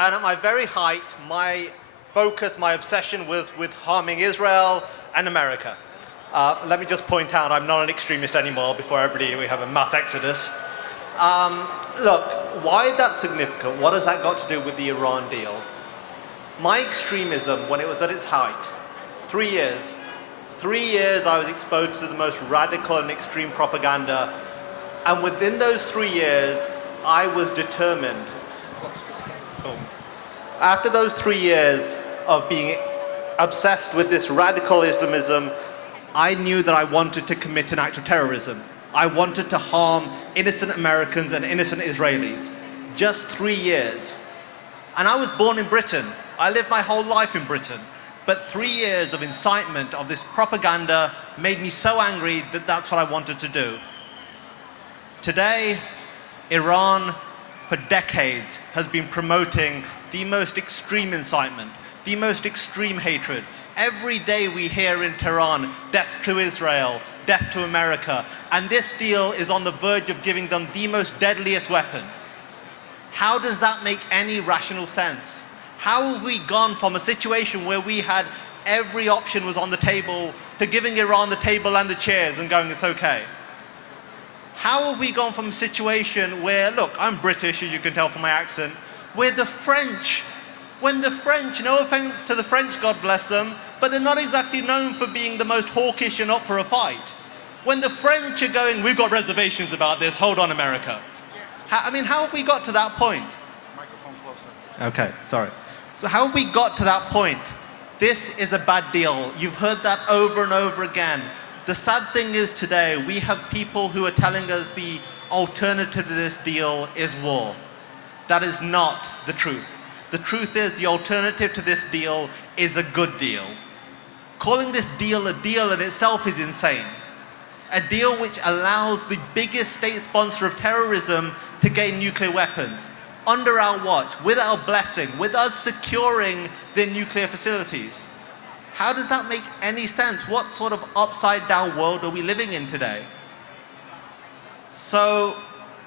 And at my very height, my focus, my obsession was with harming Israel and America. Let me just point out, I'm not an extremist anymore. Before everybody, we have a mass exodus. Look, why is that significant? What has that got to do with the Iran deal? My extremism, when it was at its height, 3 years. 3 years I was exposed to the most radical and extreme propaganda. And within those 3 years, I was determined. After those 3 years of being obsessed with this radical Islamism, I knew that I wanted to commit an act of terrorism. I wanted to harm innocent Americans and innocent Israelis. Just 3 years. And I was born in Britain. I lived my whole life in Britain. But 3 years of incitement of this propaganda made me so angry that that's what I wanted to do. Today, Iran, for decades, has been promoting the most extreme incitement, the most extreme hatred. Every day we hear in Tehran, death to Israel, death to America, and this deal is on the verge of giving them the most deadliest weapon. How does that make any rational sense? How have we gone from a situation where we had every option was on the table to giving Iran the table and the chairs and going, it's okay? How have we gone from a situation where, look, I'm British, as you can tell from my accent, where the French, when the French, no offense to the French, God bless them, but they're not exactly known for being the most hawkish and up for a fight. When the French are going, we've got reservations about this, hold on, America. How have we got to that point? Microphone closer. Okay, sorry. So how have we got to that point? This is a bad deal. You've heard that over and over again. The sad thing is today, we have people who are telling us the alternative to this deal is war. That is not the truth. The truth is the alternative to this deal is a good deal. Calling this deal a deal in itself is insane. A deal which allows the biggest state sponsor of terrorism to gain nuclear weapons. Under our watch, with our blessing, with us securing their nuclear facilities. How does that make any sense? What sort of upside down world are we living in today? So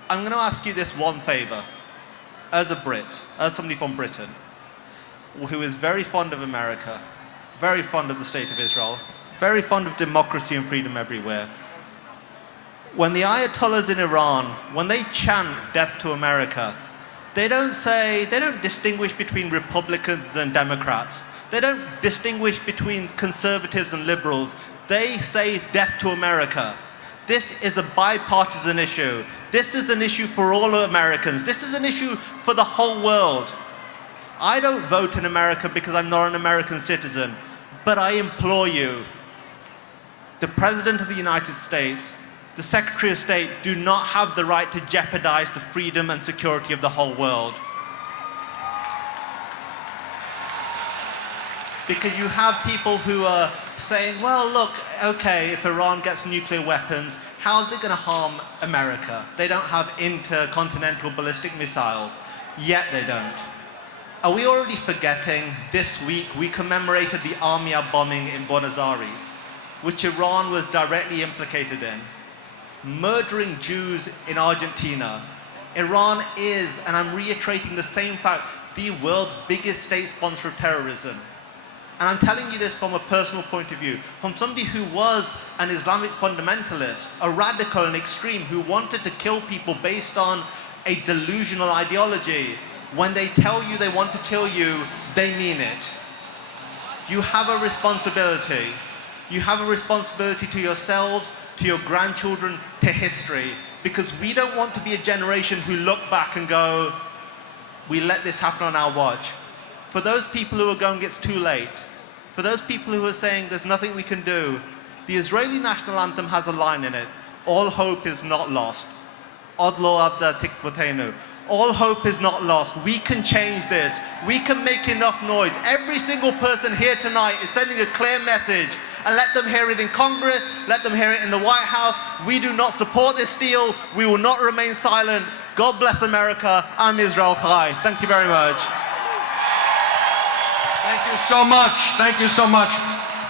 I'm going to ask you this one favor. As a Brit, as somebody from Britain, who is very fond of America, very fond of the state of Israel, very fond of democracy and freedom everywhere, when the Ayatollahs in Iran, when they chant death to America, they don't distinguish between Republicans and Democrats. They don't distinguish between conservatives and liberals. They say death to America. This is a bipartisan issue. This is an issue for all Americans. This is an issue for the whole world. I don't vote in America because I'm not an American citizen, but I implore you, the President of the United States, the Secretary of State do not have the right to jeopardize the freedom and security of the whole world. Because you have people who are saying, well, look, okay, if Iran gets nuclear weapons, how's it going to harm America? They don't have intercontinental ballistic missiles. Yet they don't. Are we already forgetting this week we commemorated the Armia bombing in Buenos Aires, which Iran was directly implicated in? Murdering Jews in Argentina. Iran is, and I'm reiterating the same fact, the world's biggest state sponsor of terrorism. And I'm telling you this from a personal point of view, from somebody who was an Islamic fundamentalist, a radical and extreme, who wanted to kill people based on a delusional ideology. When they tell you they want to kill you, they mean it. You have a responsibility. You have a responsibility to yourselves, to your grandchildren, to history, because we don't want to be a generation who look back and go, we let this happen on our watch. For those people who are going, it's too late. For those people who are saying there's nothing we can do, the Israeli national anthem has a line in it, all hope is not lost. Od lo avda tikvotenu. All hope is not lost. We can change this. We can make enough noise. Every single person here tonight is sending a clear message, and let them hear it in Congress, let them hear it in the White House. We do not support this deal. We will not remain silent. God bless America. I'm Israel Chai. Thank you very much. Thank you so much. Thank you so much.